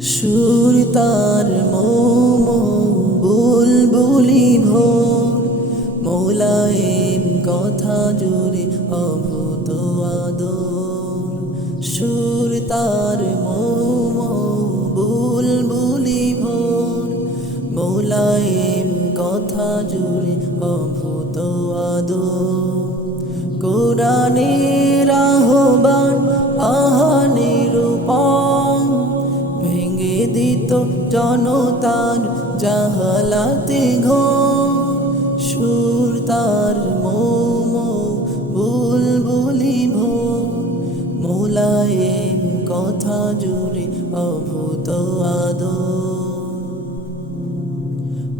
সুর তার মৌ বুলবুলি ভোর, মৌলায়ের কথা জুড়ে অভূত আদর। সুর তার মৌ বুলবুলি ভোর, মৌলায়ের কথা জুড়ে অভূত আদর। কোরআনের আহ্বান আহানের রূপম, ভেঙে দিত জনতার জাহালাতে ঘোর। সুর তার মৌ বুলবুলি ভোর, মৌলায়ের কথা জুড়ে অভূত আদর।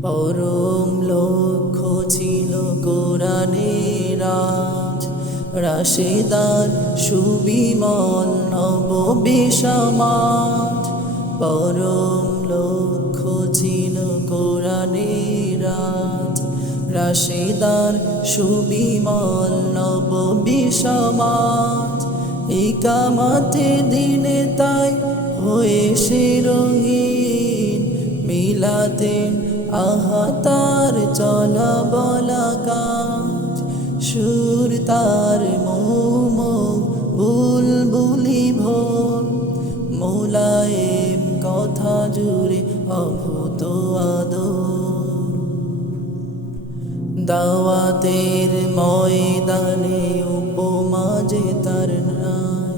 পরম লক্ষ্য ছিল কোরআনের আজ, রাশেদার সুবিমল নববী সমাজ। পরম লক্ষ্য ছিল কোরআনের আজ, রাশেদার সুবিমল নববী সমাজ। ইকামতে দিনে তাই হয়েছে রঙিন, মিলাতেন আহাতার চলা বলা কাজ। সুর তার মৌ বুলবুলি ভোর, মৌলায়ের কথা জুড়ে অভূত আদর। দাওয়াতের ময়দানে উপমা যে তার নাই,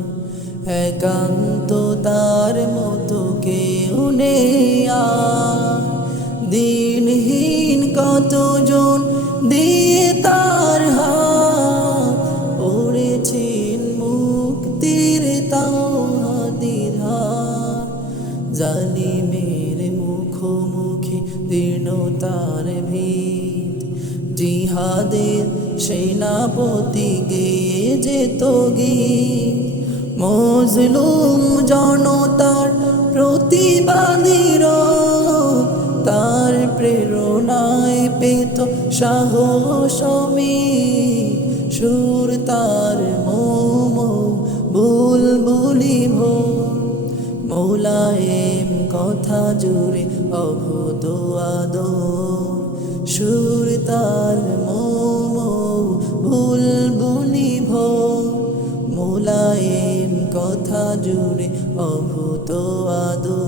একান্ত তার মতো কেউ নেই আর। দিনহীন কতজন দিয়ে তার হাত, পড়েছেন মুক্তির তাওহীদের হাত। জালিমের মুখোমুখি দীর্ণ তার ভিত, জিহাদের সেনাপতি গেয়ে যেত গীত। মজলুম জনতার প্রতিবাদীর তার প্রেরণায় পেত সাহস অমিত। সুর তার মৌ বুলবুলি ভোর, মৌলায়ের কথা জুড়ে অভূত আদর। সুর তার মৌ বুলবুলি ভোর, মৌলায়ের কথা জুড়ে অভূত আদর।